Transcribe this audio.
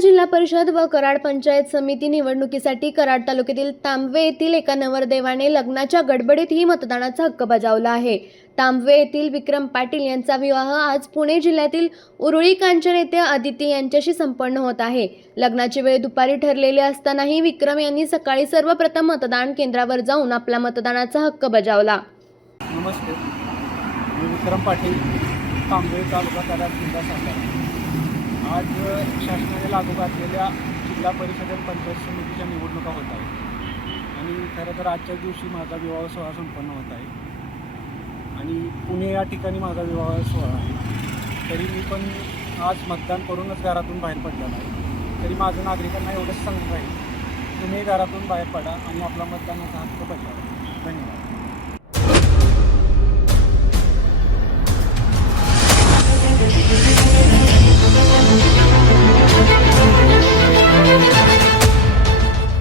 जिल्हा परिषद व कराड पंचायत समिती निवडणुकीसाठी कराड तालुक्यातील तांबवे येथील एका नवरदेवाने लग्नाच्या गडबडीतही मतदानाचा हक्क बजावला आहे। तांबवे येथील विक्रम पाटील यांचा विवाह आज पुणे जिल्ह्यातील उरुळी कांचन येथे आदिती यांच्याशी संपन्न होत आहे। लग्नाची वेळ दुपारी ठरलेली असतानाही विक्रम यांनी सकाळी सर्वप्रथम मतदान केंद्रावर जाऊन आपला मतदानाचा हक्क बजावला। नमस्ते, मी विक्रम पाटील, तांबवे तालुका कराड जिल्हा सातारा। आज शासनाने लागू घातलेल्या जिल्हा परिषद आणि पंचायत समितीच्या निवडणुका होत आहेत आणि खरं तर आजच्याच दिवशी माझा विवाह सोहळा संपन्न होत आहे आणि पुणे या ठिकाणी माझा विवाह सोहळा आहे। तरी मी पण आज मतदान करूनच घरातून बाहेर पडलेलो आहे। तरी माझं नागरिकांना एवढंच सांगत आहे, तुम्ही घरातून बाहेर पडा आणि आपला मतदानाचा हक्क बजावा। धन्यवाद।